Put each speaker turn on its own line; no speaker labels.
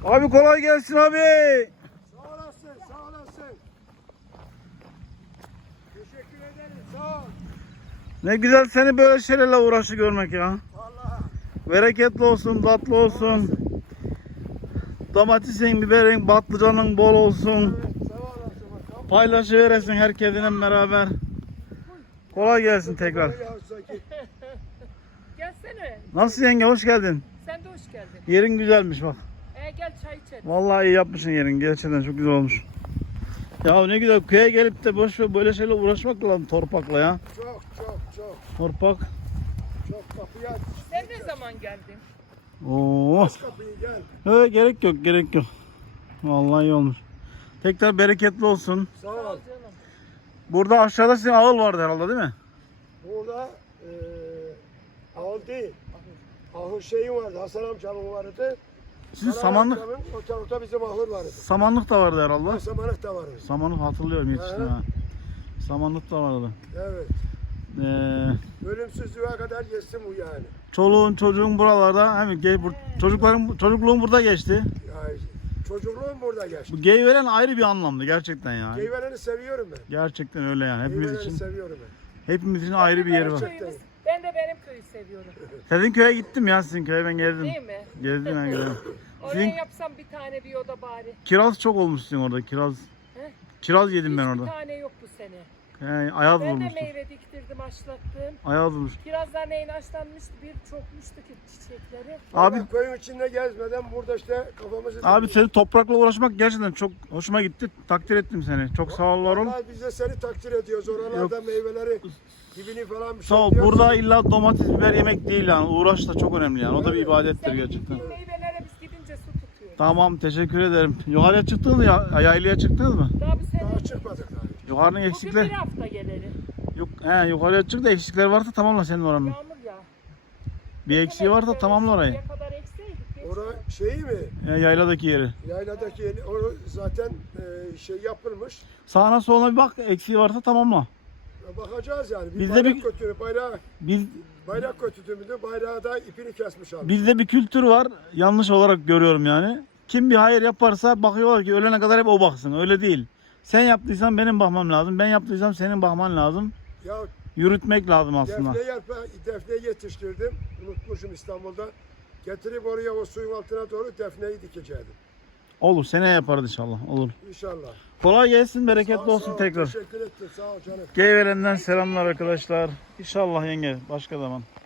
Abi kolay gelsin abi.
Sağ olasın, sağ olasın. Teşekkür ederim, sağ ol.
Ne güzel seni böyle şeylerle uğraşı görmek ya.
Vallahi.
Bereketli olsun, tatlı olsun. Domatesin, biberin, patlıcanın bol olsun.
Evet, sağ olasın bakalım.
Paylaşıveresin herkesinle beraber. Kolay gelsin tekrar.
Gelsene.
Nasıl yenge, hoş geldin.
Sen de hoş geldin.
Yerin güzelmiş bak.
Gel çay içelim.
Vallahi iyi yapmışsın yerin. Gerçekten çok güzel olmuş. Ya ne güzel köye gelip de boş ver böyle şeyle uğraşmak lazım torpakla ya.
Çok.
Torpak.
Çok kapıyı aç.
Sen ne zaman geldin?
Oo.
Aç kapıyı gel.
Gerek yok. Vallahi iyi olmuş. Tekrar bereketli olsun.
Sağ
Sağ
ol.
ol canım.
Burada aşağıda sizin ağıl vardı herhalde değil mi?
Burada ağıl değil. Ahır şeyi vardı, Hasan amcamın vardı.
Sizin
Hasan
samanlık
amcamın o tarafta bizim ahır vardı.
samanlık da vardı herhalde.
Samanlık da vardı.
Samanlık hatırlıyorum yetiştim
Hı.
ha. Samanlık da vardı.
Evet. Ölümsüzlüğe kadar geçsin bu yani.
Çoluğun çocuğun buralarda hem çocukluğun burada geçti.
Yani çocukluğum burada geçti.
Bu Geyveren ayrı bir anlamda gerçekten ya.
Geyveren'i seviyorum ben.
Gerçekten öyle yani. Hepimiz
Geyveren'i
için
seviyorum ben.
hepimiz için ayrı bir yeri var.
Ben de benim köyü seviyorum.
Sizin köye gittim ya, sizin köye ben gezdim.
Değil mi?
Gezdim ben gezdim.
Oraya
Sizin
yapsam bir tane bir oda bari.
kiraz çok olmuş sizin orada, kiraz.
He?
Kiraz yedim ben
Hiçbir
orada.
tane yok bu sene.
Ayaz
Ben de
vurmuştu.
meyve diktirdim, açlattım.
Ayaz vurmuş.
Kirazlar neyin açlanmıştı, bir çokmuştu ki çiçekleri.
Abi-
Abi köyün içinde gezmeden burada işte kafamızı
Abi senin toprakla uğraşmak gerçekten çok hoşuma gitti. Takdir ettim seni. Çok sağ ol var ol.
Vallahi biz de seni takdir ediyoruz. Oralarda meyveleri dibini falan bir
Sağ ol.
diyorsun.
Burada illa domates, biber yemek değil yani. Uğraş da çok önemli yani. O da bir ibadettir
Senin
gerçekten.
diktiğin meyvelere biz gidince su tutuyoruz.
Tamam, teşekkür ederim. Yukarıya çıktınız mı ya? Yaylaya çıktınız mı?
Daha bu sene
Daha çıkmadık daha.
Yukarının
bugün
eksikler.
bir hafta geleli.
Yok, yukarıya çık da eksikler varsa tamamla senin oranın.
Yağmur ya.
Bir eksiği varsa tamamla orayı.
Ne kadar ekseydik. geç.
Ora şeyi mi?
Yayladaki yeri.
Yayladaki yeni, o zaten şey yapılmış.
Sağına soluna bir bak, eksiği varsa tamamla.
Bakacağız yani. Bir
Bizde
bayrak
bir-
götürüp
Biz
bayrak götürdüğümüzde bayrağı da ipini kesmiş abi.
Bizde bir kültür var. Yanlış olarak görüyorum yani. Kim bir hayır yaparsa bakıyorlar ki ölene kadar hep o baksın. Öyle değil. Sen yaptıysan benim bakmam lazım. Ben yaptıysam senin bakman lazım.
Ya
Yürütmek lazım aslında.
defne yetiştirdim. Unutmuşum İstanbul'da. Getirip oraya o suyun altına doğru defneyi dikeceğim.
Olur. Seneye yaparız inşallah. Olur.
İnşallah.
Kolay gelsin. Bereketli
Sağ ol,
olsun
sağ ol.
tekrar.
Teşekkür ettim. Sağ ol canım.
Geyveren'den selamlar arkadaşlar. İnşallah yenge. Başka zaman.